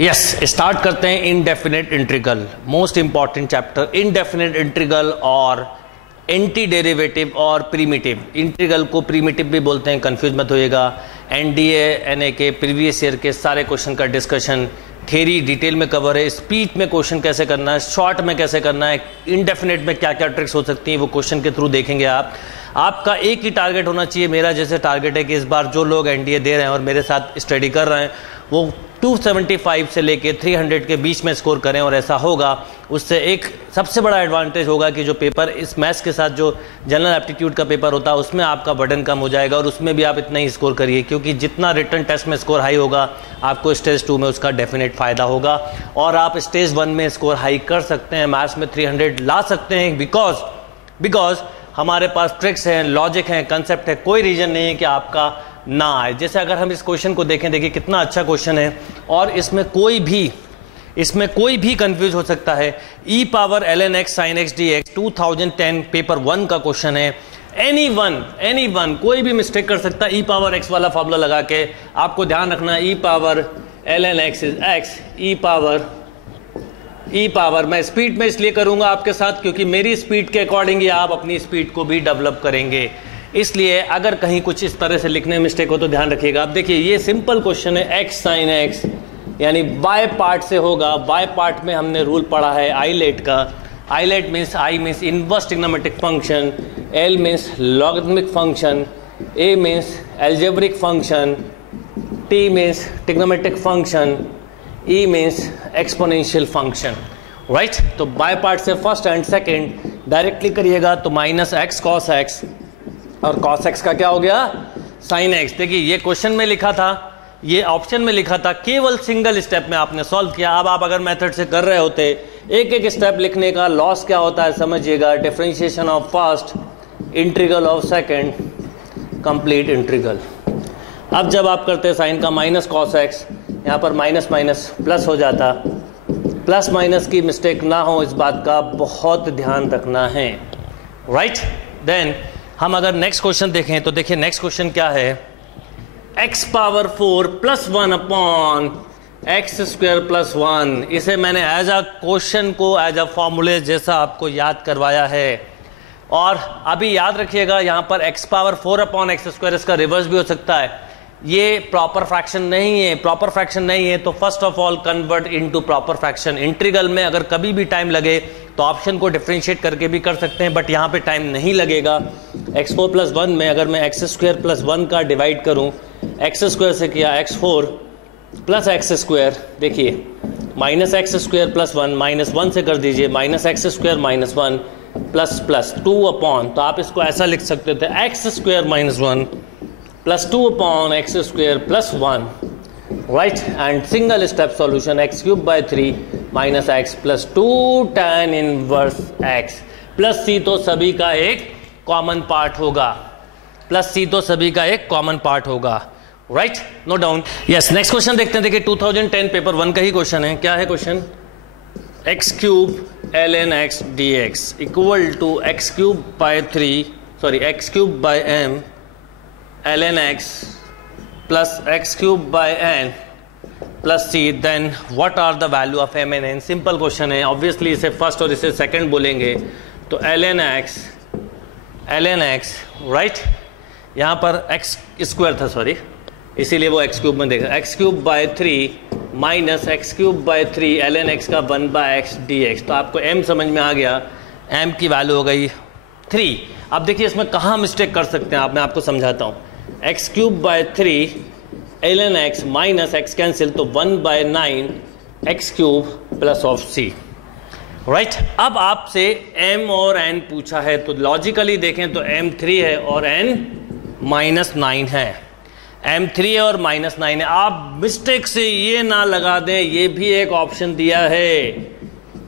Yes, start करते हैं indefinite integral, most important chapter. Indefinite integral और एंटी डेरिवेटिव और प्रीमिटिव। इंटीग्रल को प्रीमिटिव भी बोलते हैं, कंफ्यूज मत होइएगा। एनडीए एनए के प्रीवियस ईयर के सारे क्वेश्चन का डिस्कशन, थ्योरी डिटेल में कवर है, स्पीच में क्वेश्चन कैसे करना है, शॉर्ट में कैसे करना है, इनडेफिनेट में क्या क्या ट्रिक्स हो सकती हैं, वो क्वेश्चन के थ्रू देखेंगे आप। आपका एक ही टारगेट होना चाहिए, मेरा जैसे टारगेट है कि इस बार जो लोग एनडीए दे रहे हैं और मेरे साथ स्टडी कर रहे हैं वो 275 से लेके 300 के बीच में स्कोर करें, और ऐसा होगा उससे एक सबसे बड़ा एडवांटेज होगा कि जो पेपर इस मैथ्स के साथ जो जनरल एप्टीट्यूड का पेपर होता है उसमें आपका बर्डन कम हो जाएगा, और उसमें भी आप इतना ही स्कोर करिए, क्योंकि जितना रिटन टेस्ट में स्कोर हाई होगा आपको स्टेज 2 में उसका डेफिनेट फ़ायदा होगा, और आप स्टेज 1 में स्कोर हाई कर सकते हैं, मैथ्स में 300 ला सकते हैं, बिकॉज हमारे पास ट्रिक्स हैं, लॉजिक हैं, कंसेप्ट है। कोई रीज़न नहीं है कि आपका ना आए। जैसे अगर हम इस क्वेश्चन को देखें, देखिए कितना अच्छा क्वेश्चन है, और इसमें कोई भी कंफ्यूज हो सकता है। e power ln x sin x dx 2010 paper 1 का क्वेश्चन है। एनी वन कोई भी मिस्टेक कर सकता है। e पावर x वाला फॉर्मूला लगा के आपको ध्यान रखना है, e power ln x is x, e power मैं स्पीड में इसलिए करूंगा आपके साथ क्योंकि मेरी स्पीड के अकॉर्डिंग ही आप अपनी स्पीड को भी डेवलप करेंगे, इसलिए अगर कहीं कुछ इस तरह से लिखने में मिस्टेक हो तो ध्यान रखिएगा। अब देखिए ये सिंपल क्वेश्चन है, x sin x यानी बाय पार्ट से होगा। बाय पार्ट में हमने रूल पढ़ा है आइलेट का। ILATE means I means inverse trigonometric function, L means logarithmic function, A means algebraic function, T means trigonometric function, E means exponential function, right. तो by part से first and second directly करिएगा तो minus x cos x, और cos x का क्या हो गया sin x। देखिए ये क्वेश्चन में लिखा था, ये ऑप्शन में लिखा था, केवल सिंगल स्टेप में आपने सॉल्व किया। अब आप अगर मेथड से कर रहे होते, एक एक स्टेप लिखने का लॉस क्या होता है समझिएगा, differentiation of first, integral of second, complete integral. अब जब आप करते हैं साइन का माइनस cos x, यहाँ पर माइनस माइनस प्लस हो जाता, प्लस माइनस की मिस्टेक ना हो इस बात का बहुत ध्यान रखना है, राइट। देन हम अगर नेक्स्ट क्वेश्चन देखें तो देखिए नेक्स्ट क्वेश्चन क्या है, x power 4 plus 1 upon X square plus 1। इसे मैंने एज अ क्वेश्चन को एज अ फॉर्मूले जैसा आपको याद करवाया है, और अभी याद रखिएगा यहाँ पर x power 4 upon X square, इसका रिवर्स भी हो सकता है। ये प्रॉपर फ्रैक्शन नहीं है, तो first of all convert into proper fraction. Integral में अगर कभी भी टाइम लगे तो ऑप्शन को डिफरेंशिएट करके भी कर सकते हैं, बट यहाँ पे टाइम नहीं लगेगा। x4 प्लस 1 में अगर मैं एक्स स्क्वायर प्लस 1 का डिवाइड करूँ, एक्स स्क्वायर से किया x4 प्लस एक्स स्क्वायर, देखिए minus X square plus 1, minus 1 से कर दीजिए, minus X square minus 1 plus plus 2 upon, तो आप इसको ऐसा लिख सकते थे, X square minus 1 plus 2 upon X square plus 1, right. And single step solution, X cube by 3 minus X plus 2 tan inverse X plus C, तो सभी का एक कॉमन पार्ट होगा, right. Note down. Yes, next question देखते हैं। देखिए 2010 paper 1 का ही question है। क्या है question, x cube ln x dx equal to x cube by m ln x plus x cube by n plus c, then what are the value of m and n? Simple question है, obviously इसे first और इसे second बोलेंगे, तो ln x right, यहाँ पर x square था, sorry, इसीलिए वो x क्यूब में देखा, x cube by 3 minus x cube by 3 ln x का 1 बाय x dx। तो आपको m समझ में आ गया, m की वैल्यू हो गई 3। अब देखिए इसमें कहाँ मिस्टेक कर सकते हैं आप, मैं आपको समझाता हूँ। X cube by 3 ln x minus x cancel, तो 1 by 9 x cube plus of c, right. अब आपसे m और n पूछा है, तो लॉजिकली देखें तो m 3 है और n माइनस 9 है, m 3 है और माइनस 9 है। आप मिस्टेक से ये ना लगा दें, ये भी एक ऑप्शन दिया है,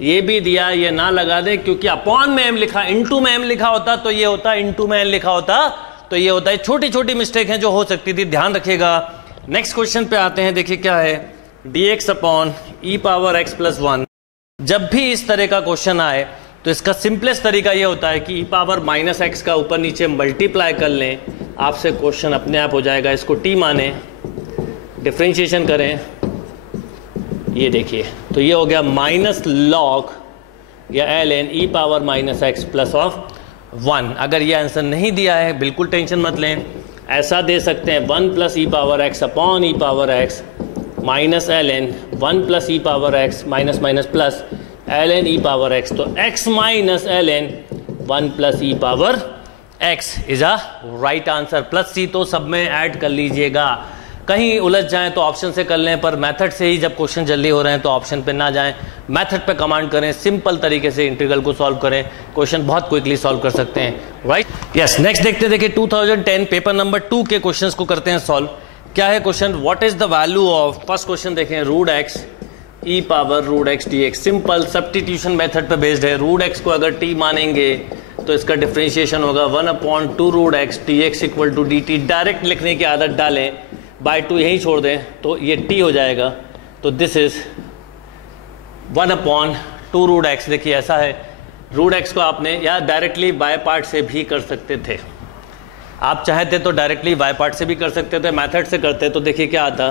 ये भी दिया, ये ना लगा दें, क्योंकि अपॉन में m लिखा, इनटू में m लिखा होता तो ये होता, इनटू में n लिखा होता तो ये होता है। छोटी छोटी मिस्टेक हैं जो हो सकती थी, ध्यान रखिएगा। नेक्स्ट क्वेश्चन पे आते हैं। देखिए क्या है, dx upon e power x plus 1। जब भी इस तरह का क्वेश्चन आए तो इसका सिंपलेस्ट तरीका ये होता है कि e पावर माइनस एक्स का ऊपर नीचे मल्टीप्लाई कर लें, आपसे क्वेश्चन अपने आप हो जाएगा। इसको t माने, डिफरेंशिएशन करें, ये देखिए, तो ये हो गया माइनस लॉग या ln e power minus X plus of 1। अगर ये आंसर नहीं दिया है बिल्कुल टेंशन मत लें, ऐसा दे सकते हैं 1 plus E power X upon E power X minus ln 1 plus E power X minus minus plus ln e power X. तो x minus ln 1 plus E power x is a right answer. Plus C तो सब में add कर लीजिएगा, कहीं उलझ जाएं तो ऑप्शन से कर लें, पर मेथड से ही जब क्वेश्चन जल्दी हो रहे हैं तो ऑप्शन पे ना जाएं, मेथड पे कमांड करें, सिंपल तरीके से इंटीग्रल को सॉल्व करें, क्वेश्चन बहुत क्विकली सॉल्व कर सकते हैं, राइट। यस, नेक्स्ट देखते देखिए 2010 पेपर नंबर 2 के क्वेश्चंस को करते हैं सॉल्व। क्या है question, what is the value of, first question देखें, root X E power root x D X. Simple substitution method पे बेस्ड है। रूट एक्स को अगर टी मानेंगे तो इसका डिफरेंशिएशन होगा 1/2 root x D x equal to D T. Direct लिखने की आदत डालें, बाय 2 यहीं छोड़ दें तो ये टी हो जाएगा। तो दिस इज 1/2 रूट एक्स। देखिए ऐसा है, रूट एक्स को आपने या डायरेक्टली बाय पार्ट से भी कर सकते थे, आप चाहते तो डायरेक्टली बाय पार्ट से भी कर सकते थे, मेथड से करते तो देखिए क्या आता,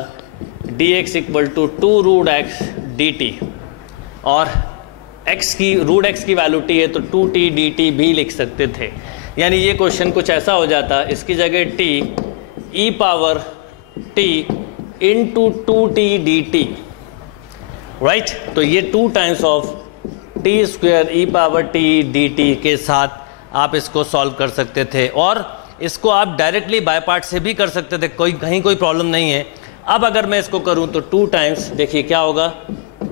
d x equal to 2 root x d t, और x की रूट एक्स की वैल्यू t है तो 2t dt भी लिख सकते थे। यानी ये क्वेश्चन कुछ ऐसा हो जाता, इसकी जगह t e power t into 2t dt, right. तो ये 2 times of t square e power t dt के साथ आप इसको सॉल्व कर सकते थे, और इसको आप डायरेक्टली बाय पार्ट से भी कर सकते थे, कहीं कोई प्रॉब्लम नहीं है। अब अगर मैं इसको करूं तो 2 टाइम्स, देखिए क्या होगा,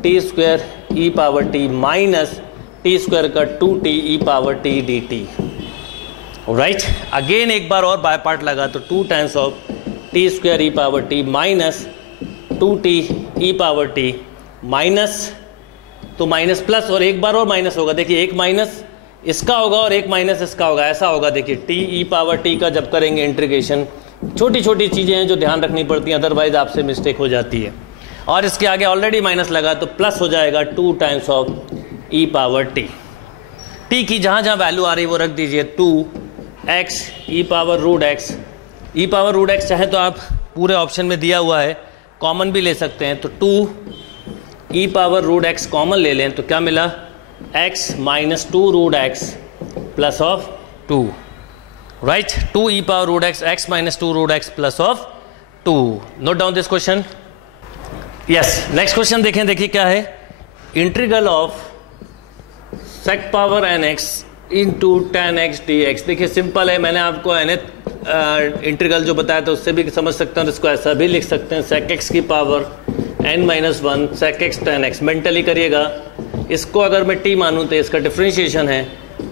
T square E power T minus T square का 2t E power T D T, right. Again एक बार और बाय पार्ट लगा तो 2 times of T square E power T minus 2t E power T minus, तो minus plus, और एक बार और माइनस होगा। देखिए एक माइनस इसका होगा और एक माइनस इसका होगा, ऐसा होगा। देखिए टी ई पावर टी का जब करेंगे इंटीग्रेशन, छोटी छोटी चीज़ें हैं जो ध्यान रखनी पड़ती हैं, अदरवाइज आपसे मिस्टेक हो जाती है। और इसके आगे ऑलरेडी माइनस लगा तो प्लस हो जाएगा 2 times of E power T. T की जहाँ जहाँ वैल्यू आ रही है वो रख दीजिए, 2x ई power root X. E power root x चाहे तो आप पूरे ऑप्शन में दिया हुआ है, कॉमन भी ले सकते हैं, तो 2 e power root x common ले लें तो क्या मिला, x minus 2 root x plus of 2, right. 2 e power root x, x minus 2 root x plus of 2। Note down this question. Yes, next question देखें, देखिए क्या है, integral of sec power n x into tan x D x. देखिए simple है, मैंने आपको integral जो बताया था उससे भी समझ सकते हैं, तो इसको ऐसा भी लिख सकते हैं, सेक एक्स की power n-1 sec x tan x. Mentally करिएगा, इसको अगर मैं t मानूँ तो इसका डिफ्रेंशिएशन है,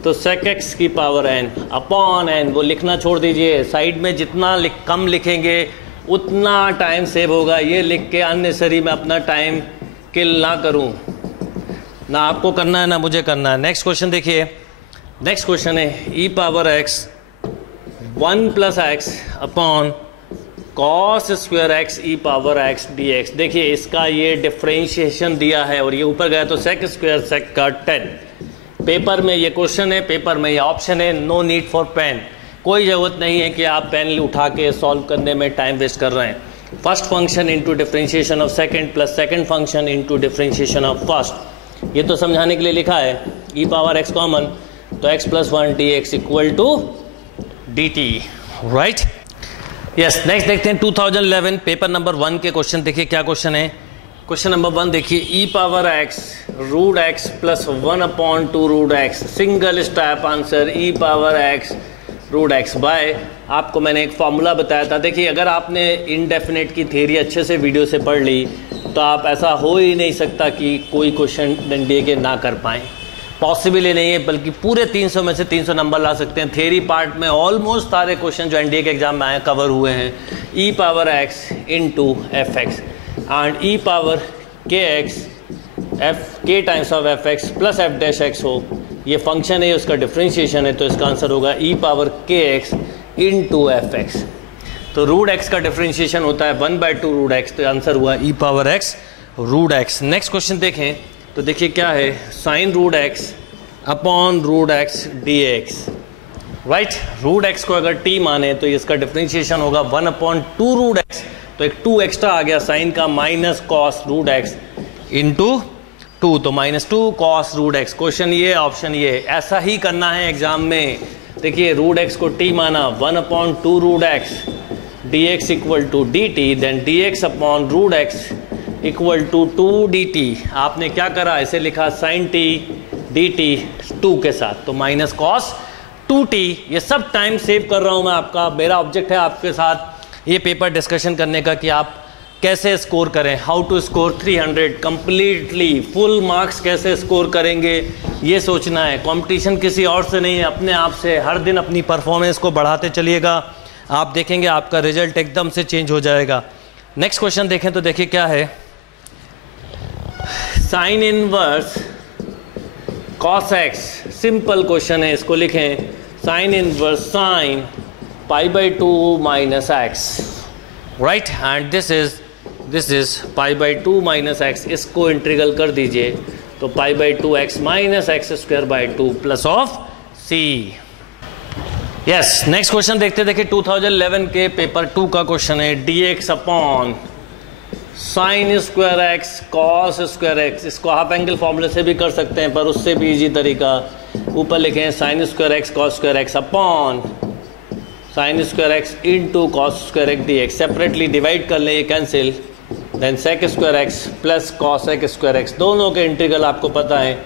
तो सेक एक्स की पावर n अपॉन n, वो लिखना छोड़ दीजिए, साइड में जितना कम लिखेंगे उतना टाइम सेव होगा। ये लिख के अननेसेसरी में अपना टाइम किल ना करूं, ना आपको करना है ना मुझे करना है। नेक्स्ट क्वेश्चन देखिए, नेक्स्ट क्वेश्चन है ई power X 1 plus X upon cos square X E power X D x. देखिए इसका ये डिफ्रेंशिएशन दिया है और ये ऊपर गया तो सेक स्क्वायर सेक का 10। पेपर में ये क्वेश्चन है, पेपर में ये ऑप्शन है, नो नीड फॉर पेन। कोई ज़रूरत नहीं है कि आप पेन उठा के सॉल्व करने में टाइम वेस्ट कर रहे हैं। First function into differentiation of second plus second function into differentiation of first, ये तो समझाने के लिए लिखा है। ई पावर एक्स कॉमन तो x plus 1 d x equal to D T, right. Yes, next देखते हैं 2011 पेपर नंबर 1 के क्वेश्चन। देखिए क्या क्वेश्चन है, क्वेश्चन नंबर 1 देखिए, E power X root x plus 1/2 root X. Single step answer, E power X root X by, आपको मैंने एक फॉर्मूला बताया था। देखिए अगर आपने इनडेफिनेट की थ्योरी अच्छे से वीडियो से पढ़ ली तो आप ऐसा हो ही नहीं सकता कि कोई क्वेश्चन एनडीए के ना कर पाएँ, पॉसिबल ही नहीं है, बल्कि पूरे 300 में से 300 नंबर ला सकते हैं। थ्योरी पार्ट में ऑलमोस्ट सारे क्वेश्चन जो एनडीए के एग्जाम में आए कवर हुए हैं। E power X into F X and E power K X F K times of F X plus F dash X हो, ये फंक्शन है, उसका डिफ्रेंशिएशन है, तो इसका आंसर होगा E power K X into F X. तो root X का डिफ्रेंशिएशन होता है 1/2 रूट एक्स, तो आंसर हुआ E power X root X. Next question देखें तो देखिए क्या है, sine root X upon root x D X, right. Root X को अगर टी माने तो इसका डिफ्रेंशिएशन होगा 1/2 रूट एक्स, तो एक 2 एक्स्ट्रा आ गया साइन का, minus cos root x, into 2, तो -2 cos रूट एक्स। क्वेश्चन ये, ऑप्शन ये, ऐसा ही करना है एग्जाम में। देखिए रूट एक्स को t माना, 1/2 root x dx equal to dt, then dx upon root x equal to 2 dt। आपने क्या करा, इसे लिखा sin t dt 2 के साथ, तो माइनस कॉस 2t। ये सब टाइम सेव कर रहा हूँ मैं आपका। मेरा ऑब्जेक्ट है आपके साथ ये पेपर डिस्कशन करने का कि आप कैसे स्कोर करें, how to score 300 completely, full marks कैसे स्कोर करेंगे, ये सोचना है। कंपटीशन किसी और से नहीं है, अपने आप से। हर दिन अपनी परफॉर्मेंस को बढ़ाते चलिएगा, आप देखेंगे आपका रिजल्ट एकदम से चेंज हो जाएगा। नेक्स्ट क्वेश्चन देखें तो देखिए क्या है, sine inverse cos X. Simple question है, इसको लिखें, sine inverse sine π/2 minus X, right, and this is π/2 minus X. इसको इंटीग्रल कर दीजिए, तो π/2 x minus x² plus of c। Yes, next question देखिए 2011 के पेपर 2 का क्वेश्चन है, dx upon sine square x cos square X. इसको हाफ एंगल फॉर्मूले से भी कर सकते हैं, पर उससे भी इजी तरीका, ऊपर लिखें sine square x cos square x upon sine square x into cos square x dx। Separately divide कर लें, ये cancel, then sec square x plus cos x square x. दोनों के इंटीग्रल आपको पता है,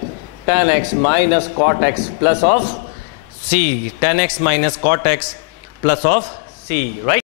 tan x minus cot x plus of c, tan x minus cot x plus of c, right.